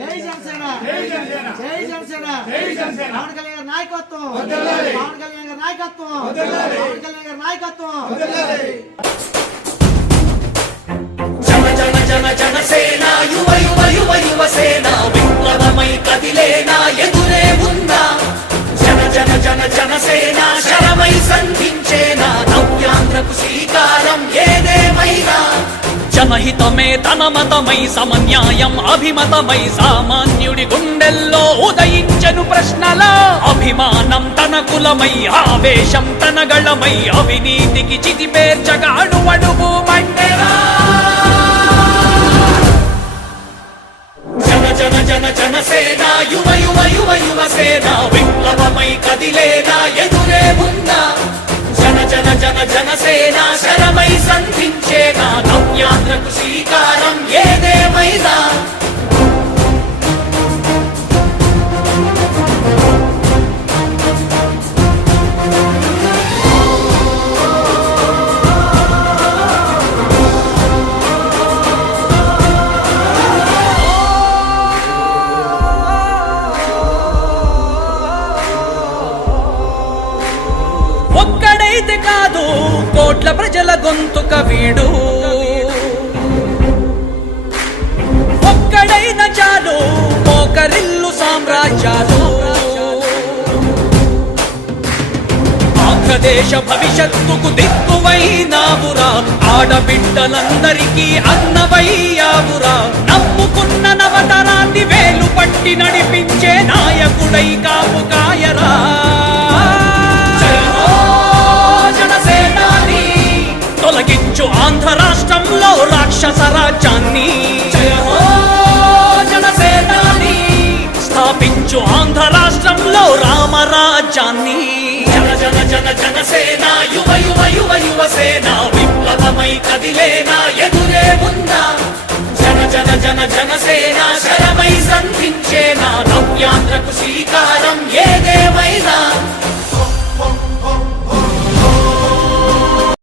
జై జనసేన జై జనసేన జై జనసేన జై జనసేన పవన్ కళ్యాణ్ గారి నాయకత్వం వర్ధిల్లాలి పవన్ కళ్యాణ్ గారి నాయకత్వం వర్ధిల్లాలి పవన్ కళ్యాణ్ గారి నాయకత్వం వర్ధిల్లాలి జన జన జన జనసేన యువ యువ యువ యువసేన విప్లవమై కదిలేనా ఎదురే ఉందా జన జన జన జనసేన శరమై సంధించేనా నవ్యాంధ్రకు శ్రీకారం ఏదేమైనా జనహితమే తన మతమై సమన్యాయం అభిమతమై సామాన్యుడి గుండెల్లో ఉదయించను ప్రశ్నల అభిమానం తన కులమై ఆవేశం తన గళమై అవినీతికి చితిపేర్చగా అడువడుగు మండెరా జన జన జన జనసేన యువ యువ యువ యువసేన విప్లవమై కదిలేనా ఎదురే ఉందా జన జన జన జనసేన శరమై సంధించేనా నవ్యాంధ్రకు శ్రీకారం ఏదేమైనా ఒక్కడైతే కాదు కోట్ల ప్రజల గొంతుక వీడు ఒక్కడైన చాలు మోకరిల్లు సామ్రాజ్యాలు ఆంధ్రదేశ భవిష్యత్తుకు దిక్కువైనావురా ఆడబిడ్డలందరికీ అన్నవయ్యావురా నమ్ముకున్న నవతరాన్ని వేలు పట్టి నడిపించే నాయకుడై కాపు కాయరా తొలగించు ఆంధ్ర రాష్ట్రంలో రాక్షస రాజ్యాన్ని జయ హో జనసేనాని స్థాపించు ఆంధ్ర రాష్ట్రంలో రామరాజ్యాన్ని జన జన జన జనసేన యువ యువ యువ యువసేన విప్లవమై కదిలేనా ఎదురే ఉందా జన జన జన జనసేన శరమై సంధించేనా నవ్యాంధ్రకు శ్రీకారం ఏదేమైనా